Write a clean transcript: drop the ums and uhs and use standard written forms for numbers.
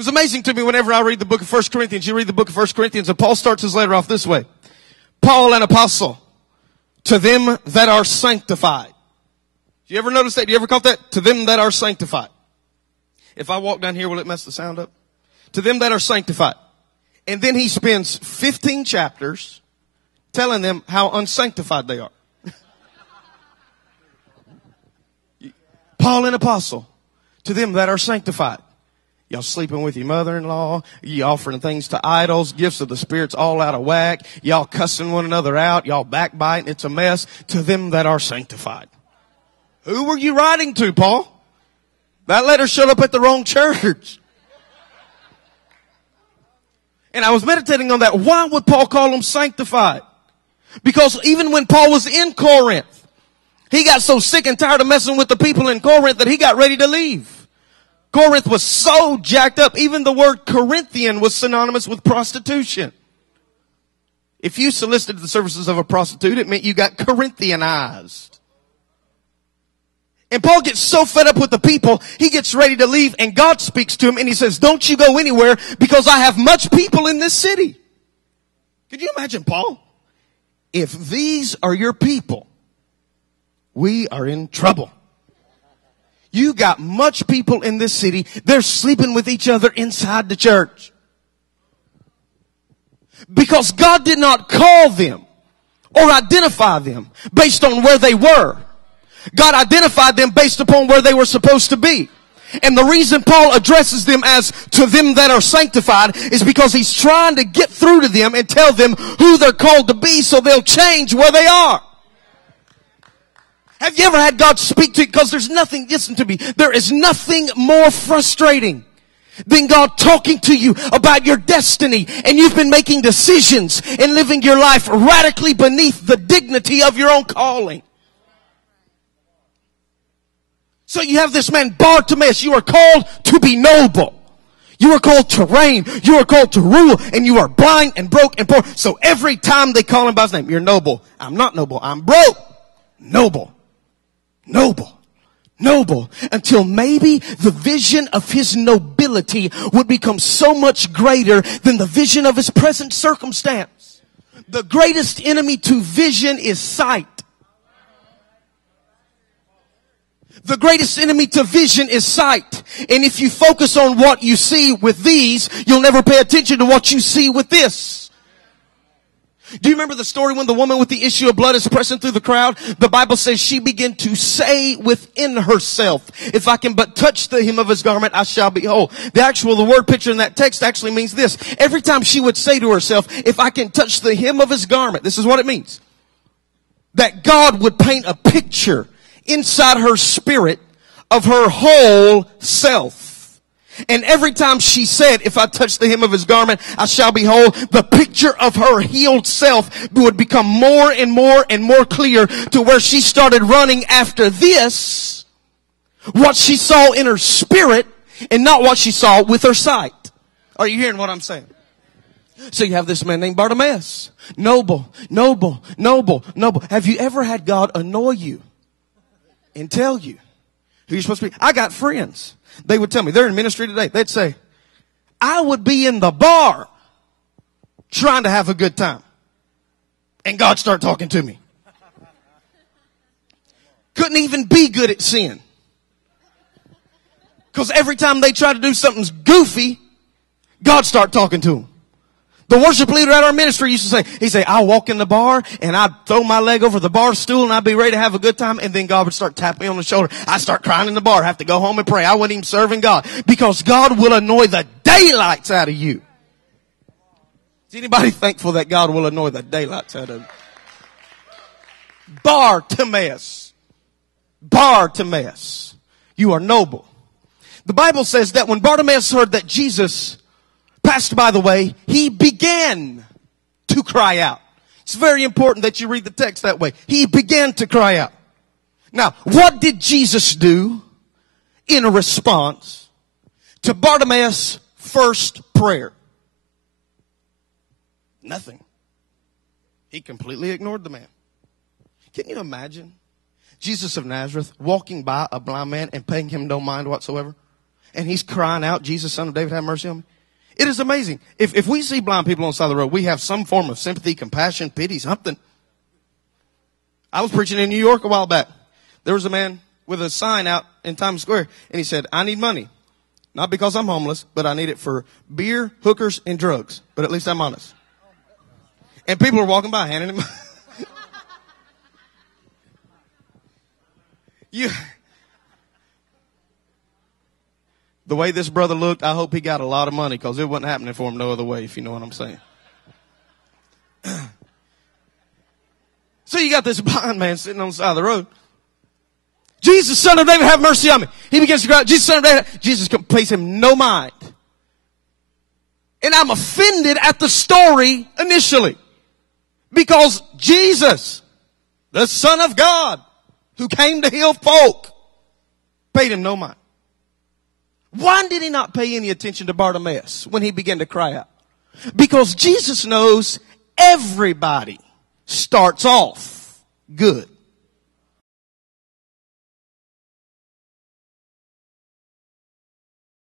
was amazing to me whenever I read the book of 1 Corinthians. You read the book of 1 Corinthians and Paul starts his letter off this way. Paul, an apostle, to them that are sanctified. Do you ever notice that? Do you ever caught that? To them that are sanctified. If I walk down here, will it mess the sound up? To them that are sanctified. And then he spends 15 chapters telling them how unsanctified they are. Paul, an apostle, to them that are sanctified. Y'all sleeping with your mother-in-law. You offering things to idols. Gifts of the Spirit's all out of whack. Y'all cussing one another out. Y'all backbiting. It's a mess. To them that are sanctified. Who were you writing to, Paul? That letter showed up at the wrong church. And I was meditating on that. Why would Paul call them sanctified? Because even when Paul was in Corinth, he got so sick and tired of messing with the people in Corinth that he got ready to leave. Corinth was so jacked up, even the word Corinthian was synonymous with prostitution. If you solicited the services of a prostitute, it meant you got Corinthianized. And Paul gets so fed up with the people, he gets ready to leave, and God speaks to him, and he says, don't you go anywhere, because I have much people in this city. Could you imagine, Paul? If these are your people, we are in trouble. You got much people in this city. They're sleeping with each other inside the church. Because God did not call them or identify them based on where they were. God identified them based upon where they were supposed to be. And the reason Paul addresses them as to them that are sanctified is because he's trying to get through to them and tell them who they're called to be so they'll change where they are. Have you ever had God speak to you? Because there's nothing, listen to me, there is nothing more frustrating than God talking to you about your destiny, and you've been making decisions and living your life radically beneath the dignity of your own calling. So you have this man Bartimaeus. You are called to be noble. You are called to reign. You are called to rule, and you are blind and broke and poor. So every time they call him by his name, you're noble. I'm not noble. I'm broke. Noble. Noble, noble, until maybe the vision of his nobility would become so much greater than the vision of his present circumstance. The greatest enemy to vision is sight. The greatest enemy to vision is sight. And if you focus on what you see with these, you'll never pay attention to what you see with this. Do you remember the story when the woman with the issue of blood is pressing through the crowd? The Bible says she began to say within herself, if I can but touch the hem of his garment, I shall be whole. The word picture in that text actually means this. Every time she would say to herself, if I can touch the hem of his garment, this is what it means. That God would paint a picture inside her spirit of her whole self. And every time she said, if I touch the hem of his garment, I shall be whole, the picture of her healed self would become more and more and more clear to where she started running after this, what she saw in her spirit and not what she saw with her sight. Are you hearing what I'm saying? So you have this man named Bartimaeus. Noble, noble, noble, noble. Have you ever had God annoy you and tell you who you're supposed to be? I got friends. They would tell me, they're in ministry today. They'd say, I would be in the bar trying to have a good time. And God started talking to me. Couldn't even be good at sin. Because every time they try to do something goofy, God started talking to them. The worship leader at our ministry used to say, he'd say, I'll walk in the bar and I'd throw my leg over the bar stool and I'd be ready to have a good time. And then God would start tapping me on the shoulder. I'd start crying in the bar. Have to go home and pray. I wasn't even serving God because God will annoy the daylights out of you. Is anybody thankful that God will annoy the daylights out of you? Bartimaeus. Bartimaeus. You are noble. The Bible says that when Bartimaeus heard that Jesus passed by the way, he began to cry out. It's very important that you read the text that way. He began to cry out. Now, what did Jesus do in response to Bartimaeus' first prayer? Nothing. He completely ignored the man. Can you imagine Jesus of Nazareth walking by a blind man and paying him no mind whatsoever? And he's crying out, Jesus, Son of David, have mercy on me. It is amazing. If we see blind people on the side of the road, we have some form of sympathy, compassion, pity, something. I was preaching in New York a while back. There was a man with a sign out in Times Square, and he said, I need money. Not because I'm homeless, but I need it for beer, hookers, and drugs. But at least I'm honest. And people are walking by handing him. The way this brother looked, I hope he got a lot of money because it wasn't happening for him no other way, if you know what I'm saying. So you got this blind man sitting on the side of the road. Jesus, Son of David, have mercy on me. He begins to cry, Jesus, Son of David. Jesus pays him no mind. And I'm offended at the story initially. Because Jesus, the Son of God, who came to heal folk, paid him no mind. Why did he not pay any attention to Bartimaeus when he began to cry out? Because Jesus knows everybody starts off good.